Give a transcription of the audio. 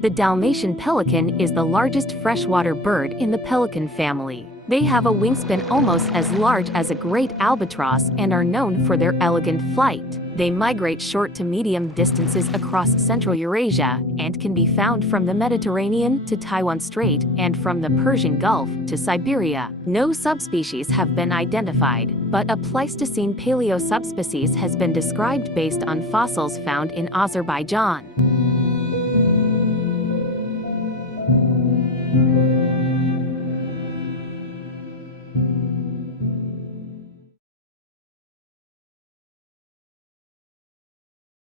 The Dalmatian pelican is the largest freshwater bird in the pelican family. They have a wingspan almost as large as a great albatross and are known for their elegant flight. They migrate short to medium distances across Central Eurasia and can be found from the Mediterranean to Taiwan Strait and from the Persian Gulf to Siberia. No subspecies have been identified, but a Pleistocene paleosubspecies has been described based on fossils found in Azerbaijan.